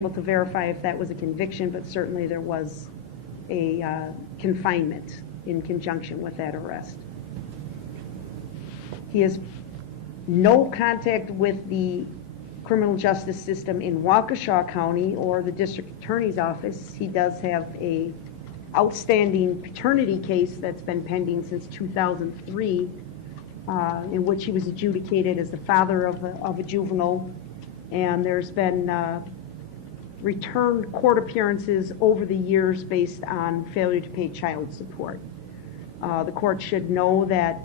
able to verify if that was a conviction, but certainly there was a confinement in conjunction with that arrest. He has no contact with the criminal justice system in Waukesha County or the district attorney's office. He does have a outstanding paternity case that's been pending since 2003, in which he was adjudicated as the father of a juvenile, and there's been return court appearances over the years based on failure to pay child support. The court should know that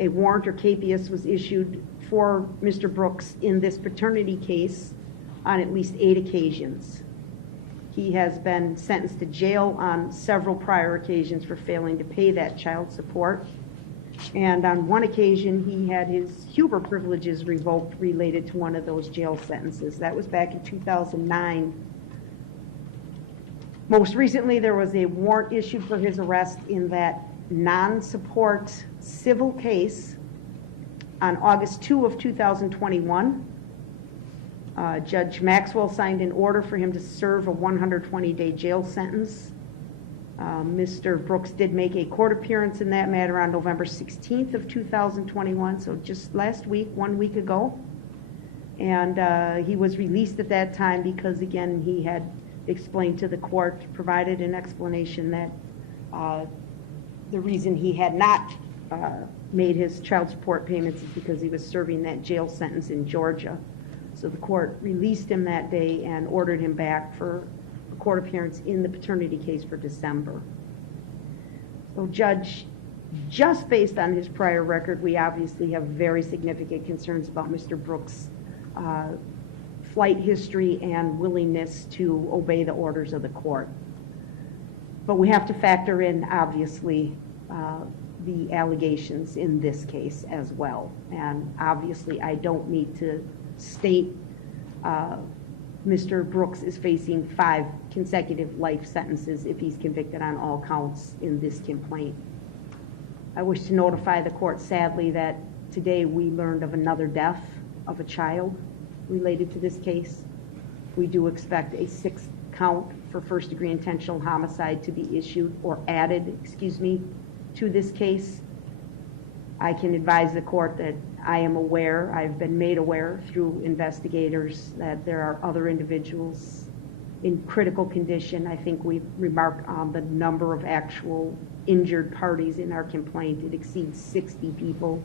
a warrant or capias was issued for Mr. Brooks in this paternity case on at least 8 occasions. He has been sentenced to jail on several prior occasions for failing to pay that child support. And on one occasion, he had his Huber privileges revoked related to one of those jail sentences. That was back in 2009. Most recently, there was a warrant issued for his arrest in that non-support civil case on August 2 of 2021. Judge Maxwell signed an order for him to serve a 120-day jail sentence. Mr. Brooks did make a court appearance in that matter on November 16th of 2021, so just last week, 1 week ago. And he was released at that time because, again, he had explained to the court, provided an explanation that the reason he had not made his child support payments is because he was serving that jail sentence in Georgia. So the court released him that day and ordered him back for a court appearance in the paternity case for December. So Judge, just based on his prior record, we obviously have very significant concerns about Mr. Brooks' flight history and willingness to obey the orders of the court. But we have to factor in, obviously, the allegations in this case as well. And obviously, I don't need to state Mr. Brooks is facing 5 consecutive life sentences if he's convicted on all counts in this complaint. I wish to notify the court, sadly, that today we learned of another death of a child related to this case. We do expect a 6th count for first-degree intentional homicide to be issued or added, to this case. I can advise the court that I am aware, I've been made aware through investigators that there are other individuals in critical condition. I think we've remarked on the number of actual injured parties in our complaint. It exceeds 60 people.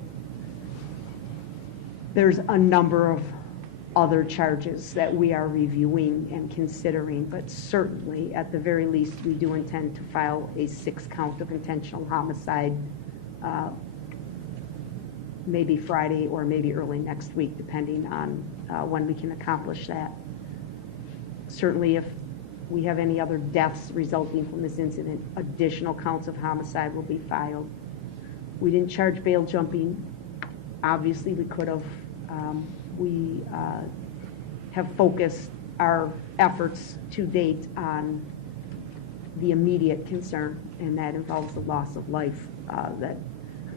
There's a number of other charges that we are reviewing and considering, but certainly, at the very least, we do intend to file a 6th count of intentional homicide, maybe Friday or maybe early next week, depending on when we can accomplish that. Certainly, if we have any other deaths resulting from this incident, additional counts of homicide will be filed. We didn't charge bail jumping. Obviously, we could have. We have focused our efforts to date on the immediate concern, and that involves the loss of life that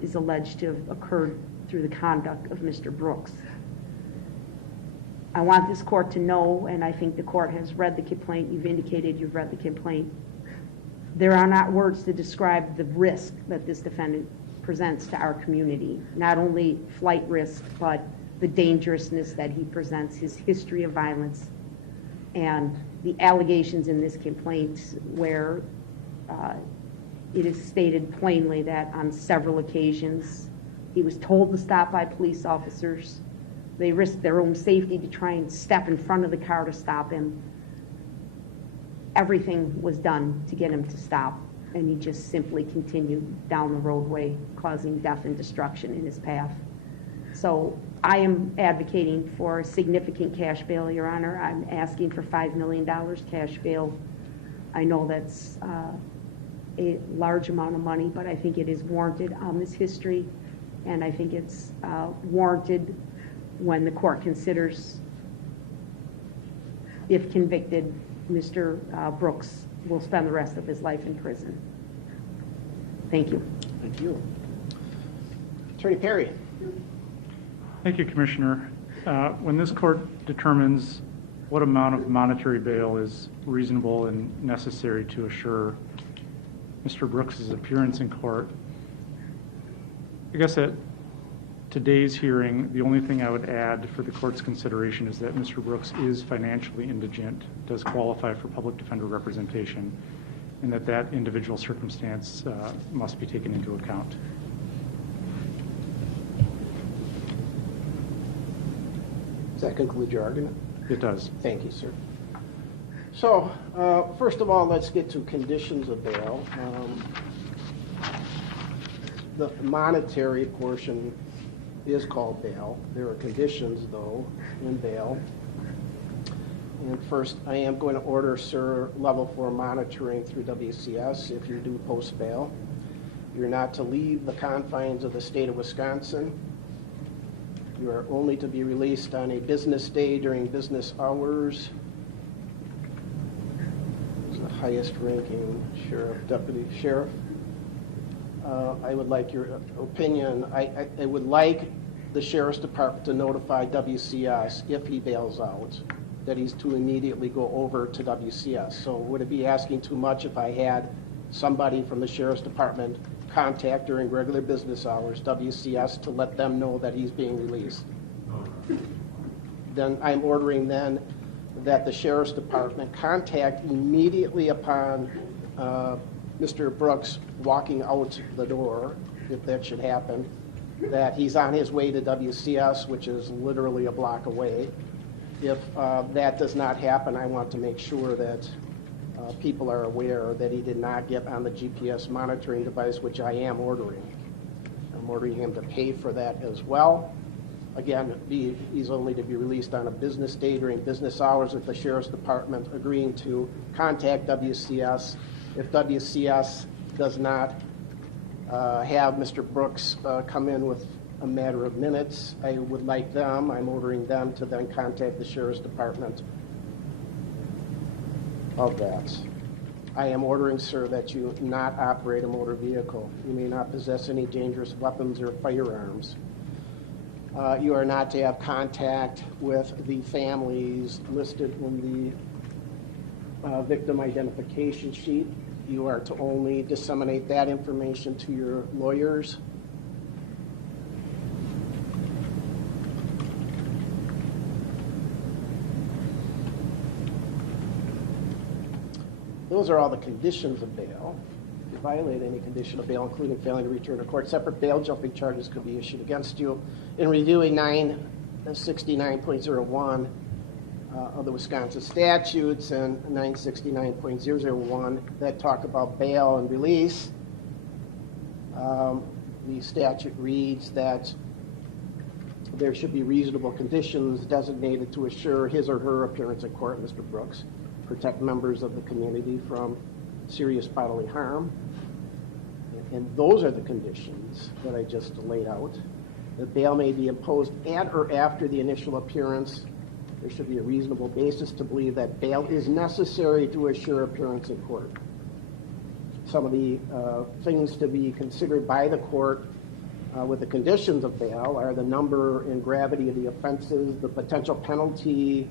is alleged to have occurred through the conduct of Mr. Brooks. I want this court to know, and I think the court has read the complaint, you've indicated you've read the complaint, there are not words to describe the risk that this defendant presents to our community. Not only flight risk, but the dangerousness that he presents, his history of violence, and the allegations in this complaint where it is stated plainly that on several occasions he was told to stop by police officers. They risked their own safety to try and step in front of the car to stop him. Everything was done to get him to stop, and he just simply continued down the roadway, causing death and destruction in his path. So I am advocating for a significant cash bail, Your Honor. I'm asking for $5 million cash bail. I know that's a large amount of money, but I think it is warranted on this history, and I think it's warranted when the court considers, if convicted, Mr. Brooks will spend the rest of his life in prison. Thank you. Thank you. Attorney Perry. Thank you, Commissioner. When this court determines what amount of monetary bail is reasonable and necessary to assure Mr. Brooks's appearance in court. I guess at today's hearing, the only thing I would add for the court's consideration is that Mr. Brooks is financially indigent, does qualify for public defender representation, and that individual circumstance must be taken into account. Does that conclude your argument? It does. Thank you, sir. So, first of all, let's get to conditions of bail. The monetary portion is called bail. There are conditions, though, in bail. And first, I am going to order, sir, level 4 monitoring through WCS if you do post bail. You're not to leave the confines of the state of Wisconsin. You are only to be released on a business day during business hours. Who's the highest ranking sheriff, deputy sheriff? I would like your opinion. I would like the sheriff's department to notify WCS if he bails out, that he's to immediately go over to WCS. So would it be asking too much if I had somebody from the sheriff's department contact during regular business hours WCS to let them know that he's being released? Then I'm ordering then that the sheriff's department contact immediately upon Mr. Brooks walking out the door, if that should happen, that he's on his way to WCS, which is literally a block away. If that does not happen, I want to make sure that people are aware that he did not get on the GPS monitoring device, which I am ordering. I'm ordering him to pay for that as well. Again, he's only to be released on a business day during business hours with the sheriff's department agreeing to contact WCS. If WCS does not have Mr. Brooks come in with a matter of minutes, I would like them, I'm ordering them to then contact the sheriff's department of that. I am ordering, sir, that you not operate a motor vehicle. You may not possess any dangerous weapons or firearms. You are not to have contact with the families listed in the victim identification sheet. You are to only disseminate that information to your lawyers. Those are all the conditions of bail. If you violate any condition of bail, including failing to return to court, separate bail jumping charges could be issued against you. In reviewing 969.01 of the Wisconsin statutes and 969.001 that talk about bail and release, the statute reads that there should be reasonable conditions designated to assure his or her appearance in court, Mr. Brooks, protect members of the community from serious bodily harm. And those are the conditions that I just laid out. That bail may be imposed at or after the initial appearance. There should be a reasonable basis to believe that bail is necessary to assure appearance in court. Some of the things to be considered by the court with the conditions of bail are the number and gravity of the offenses, the potential penalty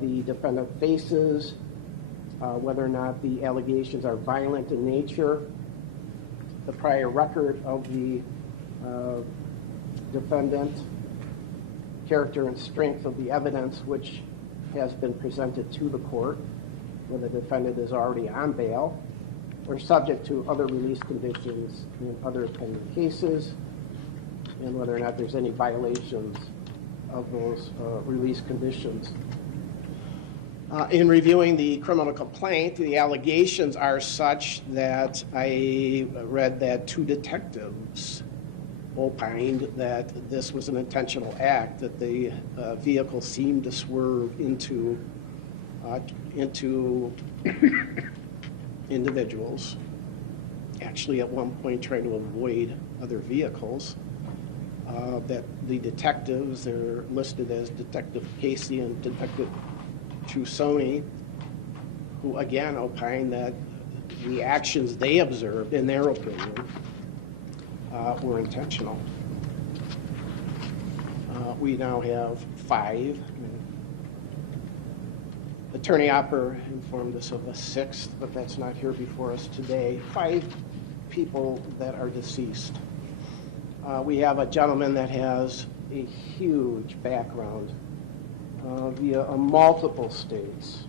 the defendant faces, whether or not the allegations are violent in nature, the prior record of the defendant, character and strength of the evidence which has been presented to the court, whether the defendant is already on bail or subject to other release conditions in other pending cases, and whether or not there's any violations of those release conditions. In reviewing the criminal complaint, the allegations are such that I read that 2 detectives opined that this was an intentional act, that the vehicle seemed to swerve into individuals, actually at one point trying to avoid other vehicles. That the detectives, they're listed as Detective Casey and Detective Trusoni, who again opined that the actions they observed, in their opinion, were intentional. We now have 5 Attorney Opper informed us of a sixth, but that's not here before us today. 5 people that are deceased. We have a gentleman that has a huge background via multiple states.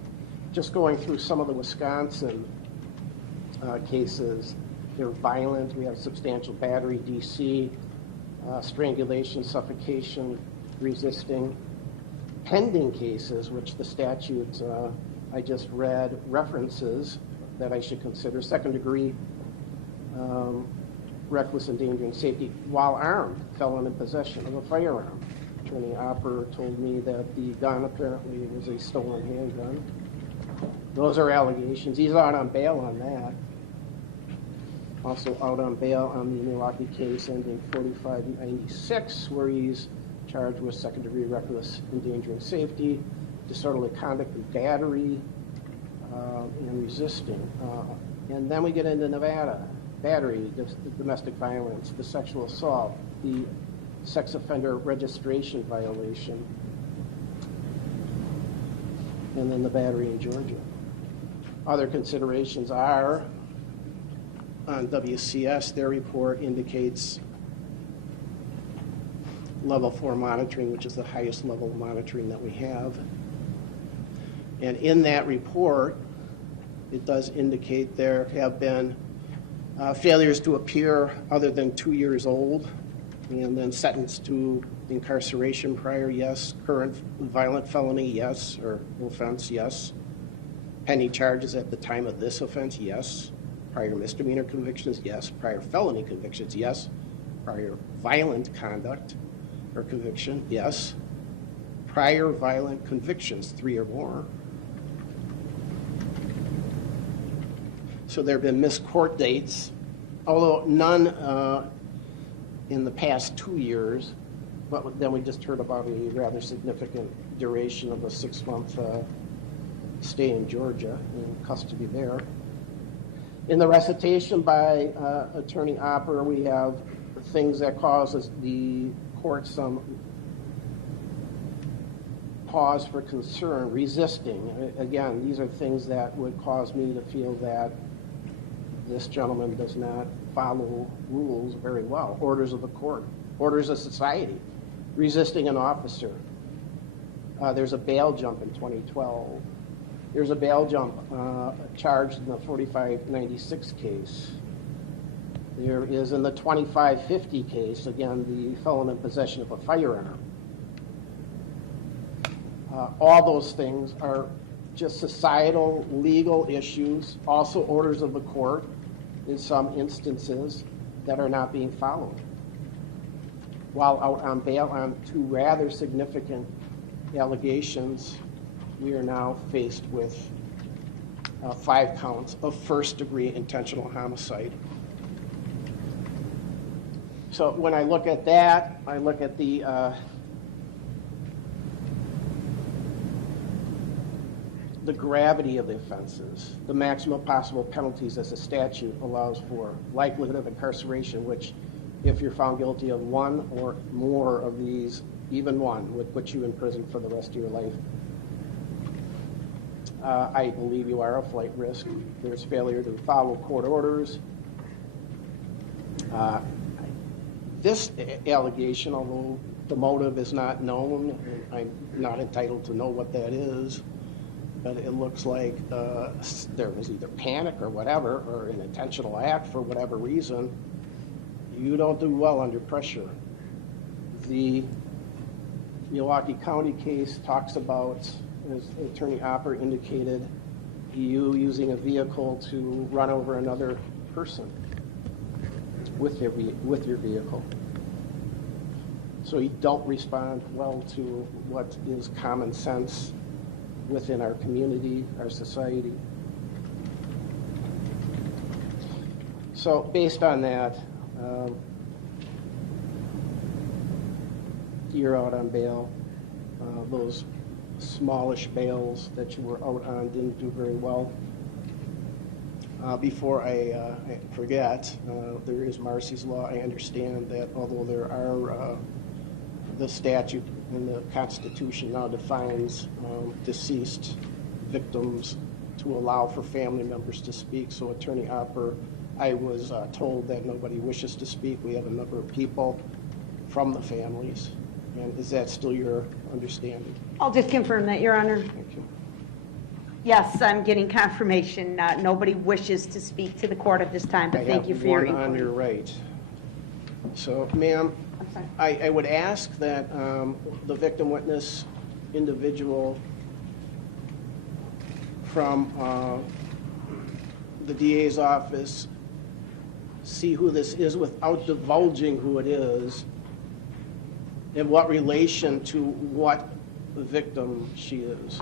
Just going through some of the Wisconsin cases, they're violent. We have substantial battery, DC, strangulation, suffocation, resisting. Pending cases, which the statute I just read references that I should consider: second degree, reckless endangering safety while armed, felon in possession of a firearm. Attorney Opper told me that the gun apparently was a stolen handgun. Those are allegations. He's out on bail on that. Also out on bail on the Milwaukee case ending 4596, where he's charged with second degree reckless endangering safety, disorderly conduct and battery, and resisting. And then we get into Nevada: battery, domestic violence, the sexual assault, the sex offender registration violation, and then the battery in Georgia. Other considerations are, on WCS, their report indicates level 4 monitoring, which is the highest level of monitoring that we have. And in that report, it does indicate there have been failures to appear other than 2 years old, and then sentenced to incarceration prior, yes. Current violent felony, yes. Or offense, yes. Pending charges at the time of this offense, yes. Prior misdemeanor convictions, yes. Prior felony convictions, yes. Prior violent conduct or conviction, yes. Prior violent convictions, 3 or more. So there have been missed court dates, although none in the past 2 years, but then we just heard about a rather significant duration of a 6-month stay in Georgia, in custody there. In the recitation by Attorney Opper, we have things that causes the court some pause for concern: resisting. Again, these are things that would cause me to feel that this gentleman does not follow rules very well. Orders of the court, orders of society, resisting an officer. There's a bail jump in 2012. There's a bail jump charged in the 4596 case. There is in the 2550 case, again, the felon in possession of a firearm. All those things are just societal, legal issues, also orders of the court in some instances that are not being followed. While out on bail on 2 rather significant allegations, we are now faced with 5 counts of first-degree intentional homicide. So when I look at that, I look at the gravity of the offenses, the maximum possible penalties as the statute allows for, likelihood of incarceration, which, if you're found guilty of 1 or more of these, even 1, would put you in prison for the rest of your life. I believe you are a flight risk. There's failure to follow court orders. This allegation, although the motive is not known, I'm not entitled to know what that is, but it looks like there was either panic or whatever, or an intentional act for whatever reason. You don't do well under pressure. The Milwaukee County case talks about, as Attorney Opper indicated, you using a vehicle to run over another person with your vehicle. So you don't respond well to what is common sense within our community, our society. So based on that, you're out on bail. Those smallish bails that you were out on didn't do very well. Before I forget, there is Marcy's Law. I understand that although there are, the statute in the Constitution now defines deceased victims to allow for family members to speak. So Attorney Opper, I was told that nobody wishes to speak. We have a number of people from the families. And is that still your understanding? I'll just confirm that, Your Honor. Thank you. Yes, I'm getting confirmation. Nobody wishes to speak to the court at this time, but thank you for your I have one on your inquiry. right. So, ma'am, I'm sorry. I would ask that the victim witness individual from the DA's office see who this is without divulging who it is and what relation to what victim she is.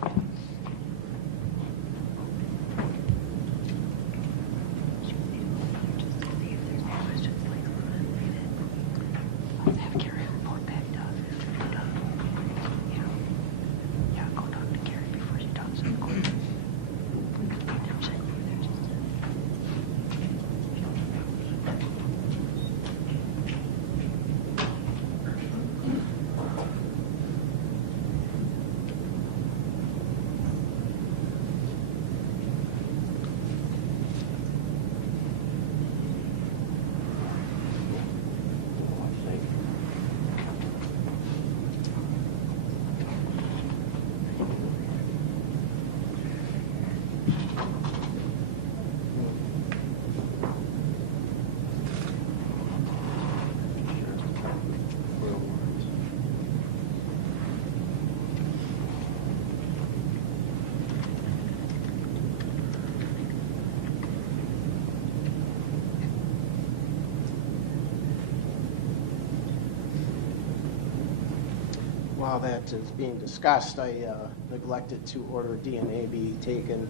While that is being discussed, I neglected to order DNA be taken.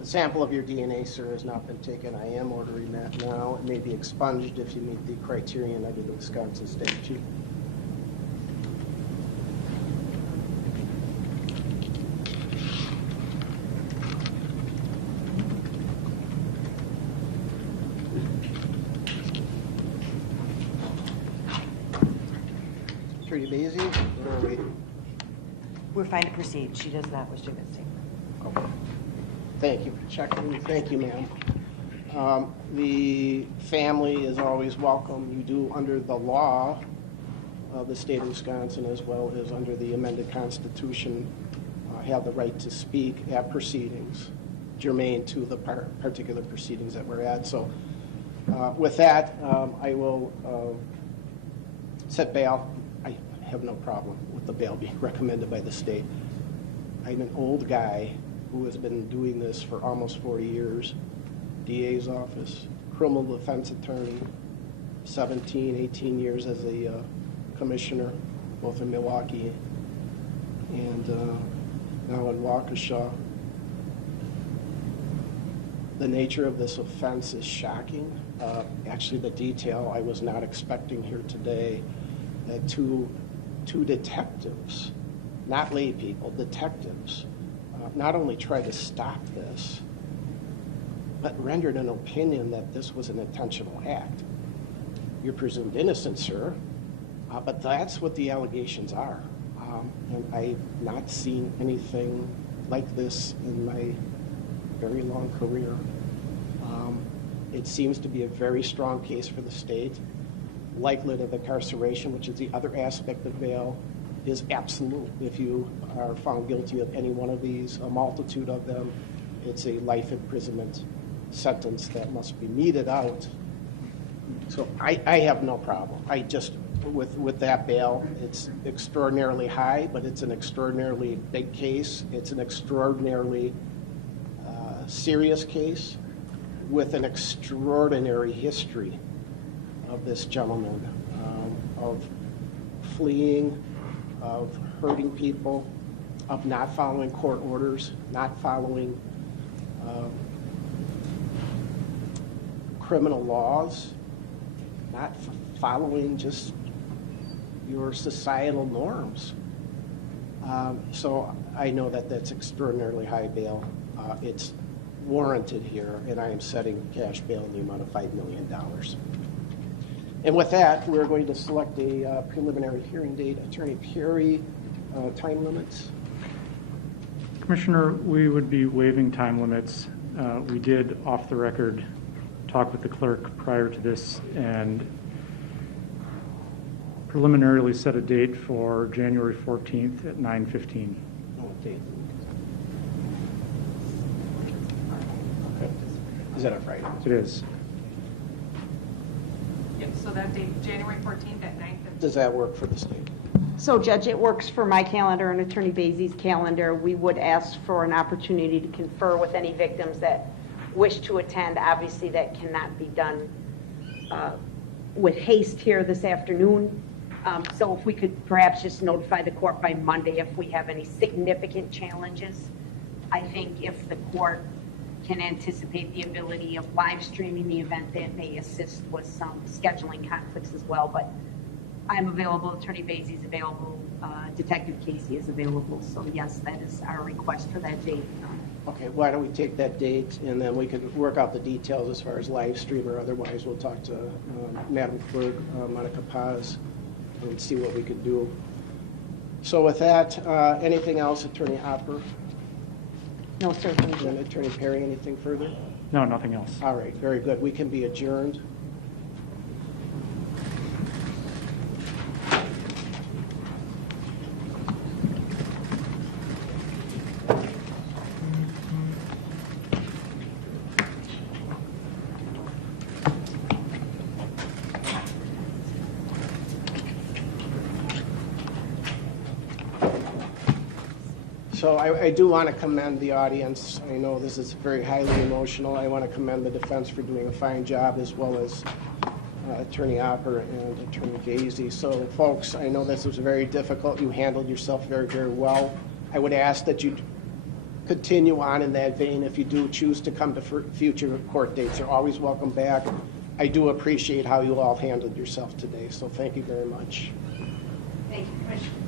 The sample of your DNA, sir, has not been taken. I am ordering that now. It may be expunged if you meet the criterion under the Wisconsin statute. Attorney Basie, where are we? We're fine to proceed. She does not wish to give a statement. Okay. Thank you for checking. Thank you, ma'am. The family is always welcome. You do, under the law of the state of Wisconsin, as well as under the amended Constitution, have the right to speak at proceedings germane to the particular proceedings that we're at. So with that, I will set bail. I have no problem with the bail being recommended by the state. I'm an old guy who has been doing this for almost 40 years. DA's office, criminal defense attorney, 17, 18 years as a commissioner, both in Milwaukee and now in Waukesha. The nature of this offense is shocking. Actually, the detail I was not expecting here today, that two detectives, not lay people, detectives, not only tried to stop this, but rendered an opinion that this was an intentional act. You're presumed innocent, sir, but that's what the allegations are. And I've not seen anything like this in my very long career. It seems to be a very strong case for the state. Likelihood of incarceration, which is the other aspect of bail, is absolute. If you are found guilty of any one of these, a multitude of them, it's a life imprisonment sentence that must be meted out. So I have no problem. I just, with that bail, it's extraordinarily high, but it's an extraordinarily big case. It's an extraordinarily serious case with an extraordinary history of this gentleman, of fleeing, of hurting people, of not following court orders, not following criminal laws, not following just your societal norms. So I know that that's extraordinarily high bail. It's warranted here, and I am setting cash bail in the amount of $5 million. And with that, we're going to select a preliminary hearing date. Attorney Perry, time limits. Commissioner, we would be waiving time limits. We did, off the record, talk with the clerk prior to this and preliminarily set a date for January 14th at 9:15. Okay. Is that a Friday? It is. Yep, so that date, January 14th at 9:15. Does that work for the state? So Judge, it works for my calendar and Attorney Bailey's calendar. We would ask for an opportunity to confer with any victims that wish to attend. Obviously, that cannot be done with haste here this afternoon. So if we could perhaps just notify the court by Monday if we have any significant challenges. I think if the court can anticipate the ability of live streaming the event, that may assist with some scheduling conflicts as well. But I'm available, Attorney Bailey's available, Detective Casey is available. So yes, that is our request for that date. Okay, why don't we take that date, and then we can work out the details as far as live stream or otherwise. We'll talk to Madam Clerk, Monica Paz, and see what we could do. So with that, anything else, Attorney Hopper? No, sir. Thank you. And Attorney Perry, anything further? No, nothing else. All right, very good. We can be adjourned. So I do want to commend the audience. I know this is very highly emotional. I want to commend the defense for doing a fine job, as well as Attorney Hopper and Attorney Gazy. So folks, I know this was very difficult. You handled yourself very, very well. I would ask that you continue on in that vein. If you do choose to come to future court dates, you're always welcome back. I do appreciate how you all handled yourself today, so thank you very much. Thank you, Commissioner.